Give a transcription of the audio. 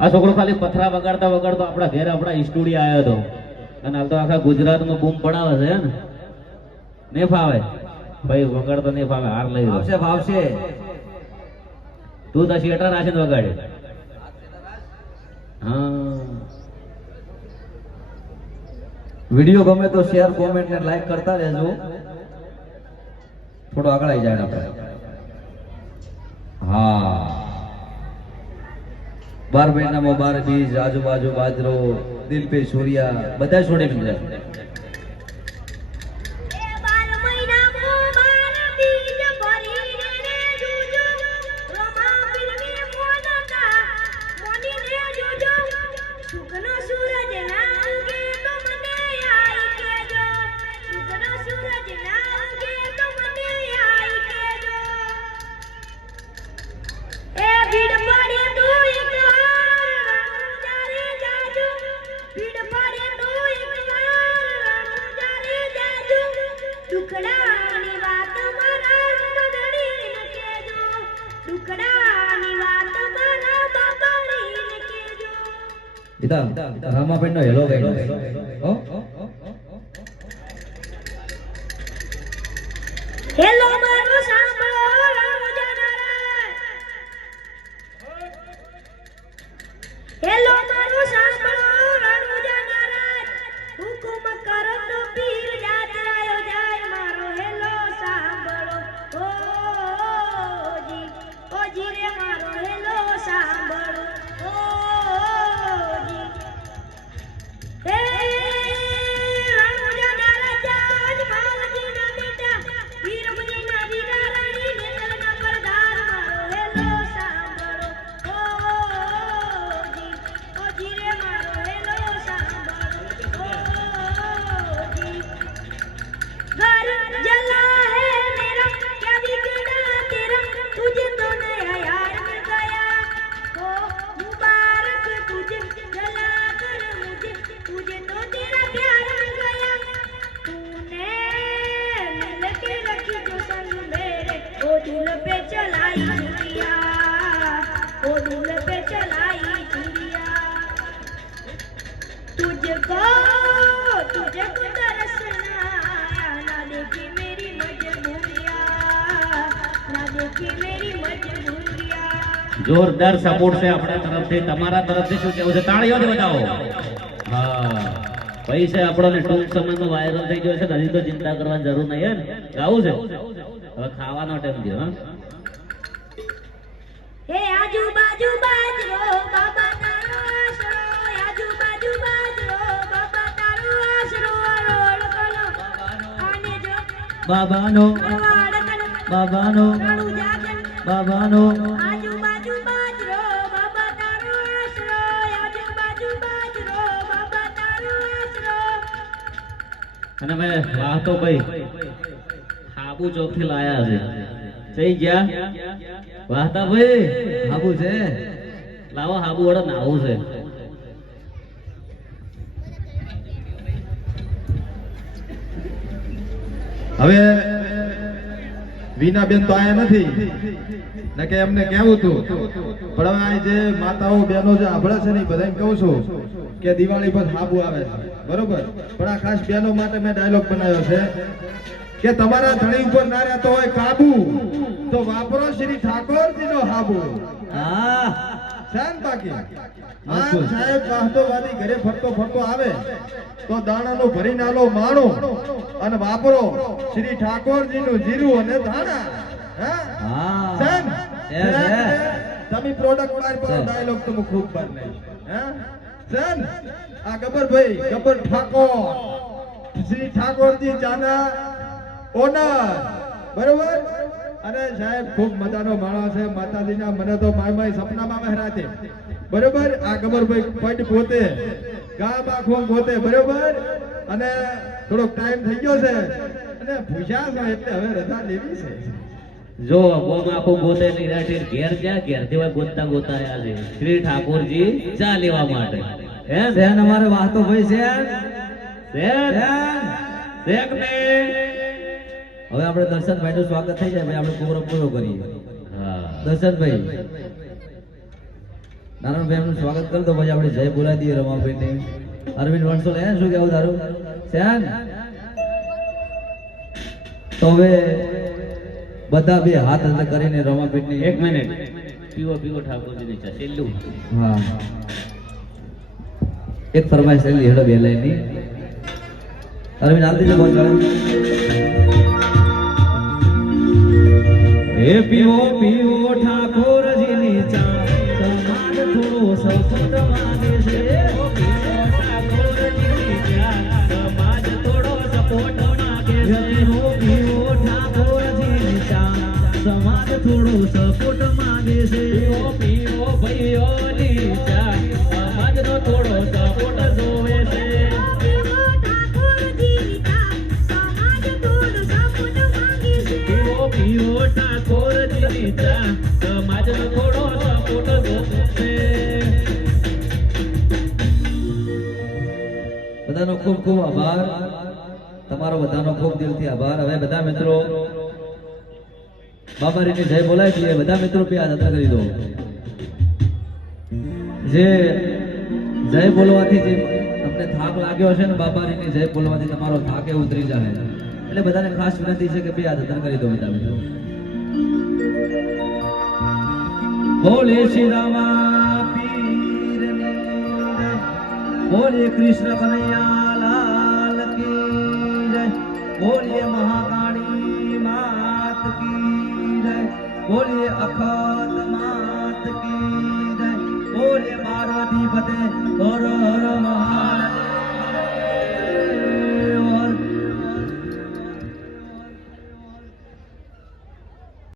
આ છોકરો ખાલી પથરા વગાડતા વગાડતો આપણા ઘેર આપણા સ્ટુડિયો આવ્યો હતો અને હાલ તો આખા ગુજરાતમાં બૂમ પડાવે છે ને. નહીં ફાવે ભાઈ, વગાડતો નહીં ફાવે. હાર લઈ ભાવશે ભાવશે. તું તો શેટર રાખીને વગાડે. હા, વિડીયો ગમે તો શેર કોમેન્ટ ને લાઈક કરતા રહેજો. થોડો આગળ આવી જાય આપણે. હા, 12 મહિનામાં 12 બીજ, આજુબાજુ બાજરો, દિલ પે છોરિયા બધા છોડી નીકળ્યા. રામાબેન નો હેલો ગાઈ હેલો મારો સાંભળો રામજાનારા. હેલો મારો સાંભળો રામજાનારા. હુકુમ કરો તો પીર જાતરાયો જાય. મારો હેલો સાંભળો ઓજી ઓજી રે. મારો હેલો સાંભળો ઓજી. હે રામજાનારા જાજ માલજીના બેટા, વીરમજીના વીરારાણી નેતરના પરધાર. મારો હેલો સાંભળો ઓજી ઓજી રે. મારો હેલો સાંભળો ઓજી. घर जला है मेरा, क्या बिगड़ा तेरा, तुझे तो नया यार मिल गया. हो मुबारक तुझे जला कर मुझे, तुझे तो तेरा प्यार मिल गया. तूने मिल के रखी जो संग मेरे, वो दिल पे चलाई छुरिया, वो दिल पे चलाई छुरिया. तुझको तुझको तरसना आया, ना देखी मेरी मजबूरियां, ना देखी मेरी मजबूरियां. જોરદાર સપોર્ટ છે આપણા તરફથી. તમારા તરફથી શું કેવું છે? તાળીઓથી બતાવો. હા ભાઈ છે આપણને ટૂંક સમયમાં વાયરલ થઈ ગયો છે. હજી તો ચિંતા કરવાની જરૂર નહીં. હે ને, ગાવું છે હવે ખાવાનો ટાઈમ થયો. હા, હે આજુબાજુ બાજરો બાબા તારો આશરો, આજુબાજુ બાજરો બાબા તારો આશરો. રોડ કલો આને જો બાબાનો વાડ કલો બાબાનો રણુ જાગન. બાબાનો આજુબાજુ બાજરો બાબા તારો આશરો, આજુબાજુ બાજરો બાબા તારો આશરો. અને મેં વાહતો ભાઈ હાબુ ચોક થી લાયા છે. થઈ ગયા વાહતા ભાઈ? હાબુ છે. લાવો હાબુ વડે નાવું છે. હવે વીનાબેન તો આયા નથી ને કે એમને કેવું હતું, પણ હવે આ જે માતાઓ બહેનો જે આભળે છે ને એ બધાને કહું છું કે દિવાળી પર હાબુ આવે છે, બરોબર? પણ આ ખાસ બહેનો માટે મેં ડાયલોગ બનાવ્યો છે કે તમારા ધણી ઉપર ના રહેતો હોય કાબુ તો વાપરો શ્રી ઠાકોરજીનો હાબુ. હા, શાન બાકી આ સાહેબ વાહતોવાદી ઘરે ફરતો ફરતો આવે તો દાણાનો ભરી નાલો માણો અને વાપરો શ્રી ઠાકોરજીનું જીરું અને ધાણા. હા, હા શાન છે, છે. તમે પ્રોડક્ટ બાર પર ડાયલોગ તમે ખૂબ બાર નહીં. હા, શાન આ ગબ્બરભાઈ ગબ્બર ઠાકોર શ્રી ઠાકોરજી ચાના ઓનર, બરોબર? અને સાહેબ ખૂબ મજાનો માણસ છે. માતાજીના મને તો માય સપનામાં મહેરાતે, બરોબર? આ ગબ્બરભાઈ પડ પોતે ગામ આખું પોતે, બરોબર? અને થોડોક ટાઈમ થઈ ગયો છે અને ભૂસ્યા છે એટલે હવે રજા લેવી છે. જો ગોમ આખું ગોતે ની રાઠી ઘેર ક્યાં ઘેર થી ગોતતા ગોતા આવ્યા છે શ્રી ઠાકોરજી ચા લેવા માટે. હે શેન અમારે વાહતો ભાઈ શેન શેન શેક ને હવે આપણે દર્શનભાઈ નું સ્વાગત થઈ જાય ભાઈ, આપણે પ્રોગ્રામ પૂરો કરીએ. હા દર્શનભાઈ નારાયણભાઈ એમનું સ્વાગત કરી દો પછી આપણે જય બોલાવી દઈએ રમાભાઈને. અરવિંદ વણસોલ એને શું કહેવું તારું શ્યામ? તો હવે બધા બે હાથ અંદર કરીને રમાભાઈની એક મિનિટ પીવો પીવો ઠાકોરજીની ચા છેલ્લું હા એક ફરમાઈશ એલી હેડો બે લાઈનની અરવિંદ આલતી જ બોલ હે પીવો પીવો ઠાકોરજીની ચા સમાજ થોડો સપોર્ટ માંગે છે પીવો ઠાકોરજીની ચા સમાજ થોડો સપોર્ટ માંગે છે પીવો ઠાકોરજીની ચા સમાજ થોડો સપોર્ટ માંગે છે પીવો ભાઈઓની ચા સમાજનો થોડો સપોર્ટ જોવે છે પીવો ઠાકોરજીની ચા સમાજ થોડો સપોર્ટ માંગે છે પીવો ઠાકોરજીની ચા સમાજનો થોડો સપોર્ટ જોવે છે બધાનો ખૂબ ખૂબ આભાર તમારો બધાનો ખૂબ દિલથી આભાર હવે બધા મિત્રો બાબારીની જય બોલાય છે બધા મિત્રો પે આ જતા કરી દો જે જય બોલવાથી જે તમને થાક લાગ્યો છે ને બાબારીની જય બોલવાથી તમારો થાક એ ઉતરી જાય એટલે બધાને ખાસ વિનંતી છે કે બે આ જતા કરી દો બધા મિત્રો બોલે શ્રી રામા પીરની જય બોલે કૃષ્ણ કનૈયા લાલ કી જય બોલે મહાકાળી માત કી જય બોલે અખત માત કી જય બોલે પાર્વતી પતે હર હર મહાદેવ